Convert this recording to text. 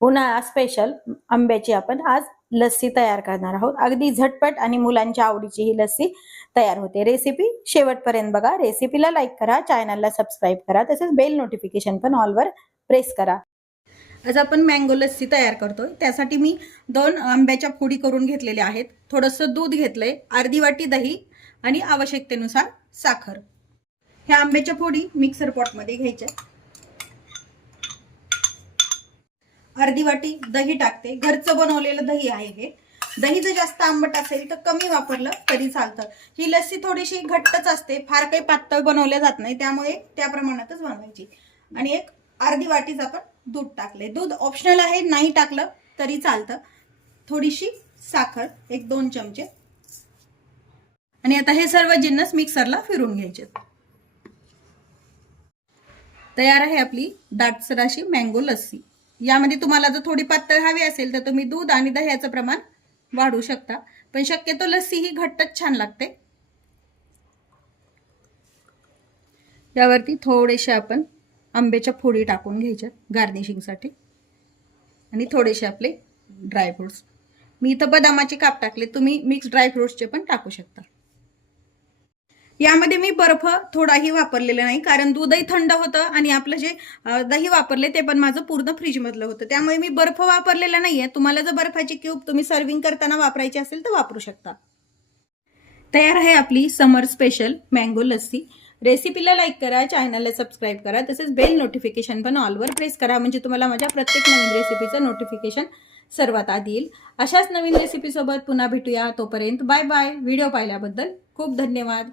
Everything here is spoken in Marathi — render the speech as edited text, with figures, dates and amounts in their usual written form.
उन्हाळा स्पेशल आंब्याची आपण आज लस्सी तयार करणार आहोत। अगदी झटपट आणि मुलांच्या आवडीची ही लस्सी तयार होते। रेसिपी शेवटपर्यंत बघा। रेसिपीला लाईक करा, चॅनलला सबस्क्राईब करा, तसेच बेल नोटिफिकेशन पण ऑलवर प्रेस करा। आज आपण मँगो लस्सी तयार करतोय। त्यासाठी मी 2 आंब्याच्या फोडी करून घेतलेल्या आहेत। थोडंसं दूध घेतलंय, अर्धी वाटी दही आणि आवश्यकतेनुसार साखर। ह्या आंब्याच्या फोडी मिक्सर पॉट मध्ये घ्यायच्या। अर्धी वाटी दही टाकते। घरचं बनवलेलं दही आहे हे। दही जर जास्त आंबट असेल तर कमी वापरलं तरी चालतं। ही लस्सी थोडीशी घट्टच असते, फार काही पातळ बनवल्या जात नाही, त्यामुळे त्या प्रमाणातच बनवायची। आणि एक अर्धी वाटीच आपण दूध टाकले। दूध ऑप्शनल आहे, नाही टाकलं तरी चालतं। थोडीशी साखर, 1-2 चमचे। आणि आता हे सर्व जिन्नस मिक्सरला फिरून घ्यायचे। तयार आहे आपली दाटसर अशी मँगो लस्सी। यामध्ये तुम्हाला जर थोडी पातळ हवी असेल तर तुम्ही दूध आणि दह्याचं प्रमाण वाढवू शकता, पण शक्यतो लस्सी ही घट्टच छान लागते। यावरती थोडेसे आपण आंब्याच्या फोडी टाकून घ्यायच्या गार्निशिंगसाठी आणि थोडेसे आपले ड्रायफ्रुट्स। मी इथं बदामाचे काप टाकले, तुम्ही मिक्स ड्रायफ्रुट्सचे पण टाकू शकता। यामध्ये मी बर्फ थोडाही वापरलेला नाही, कारण दूधही थंड होतं आणि आपलं जे दही वापरले ते पण माझं पूर्ण फ्रीज मधलं होतं, त्यामुळे मी बर्फ वापरलेला नाहीये। तुम्हाला जर बर्फाची क्यूब तुम्ही सर्विंग करताना वापरायची असेल तर वापरू शकता। तयार आहे आपली समर स्पेशल मँगो लस्सी। रेसिपीला लाईक करा, चॅनलला सबस्क्राईब करा, तसेच बेल नोटिफिकेशन पण ऑलवर प्रेस करा, म्हणजे तुम्हाला माझ्या प्रत्येक नवीन रेसिपीचं नोटिफिकेशन सर्वात आधी येईल। अशाच नवीन रेसिपी सोबत पुन्हा भेटूया। तोपर्यंत बाय बाय। व्हिडिओ पाहिल्याबद्दल खूप धन्यवाद।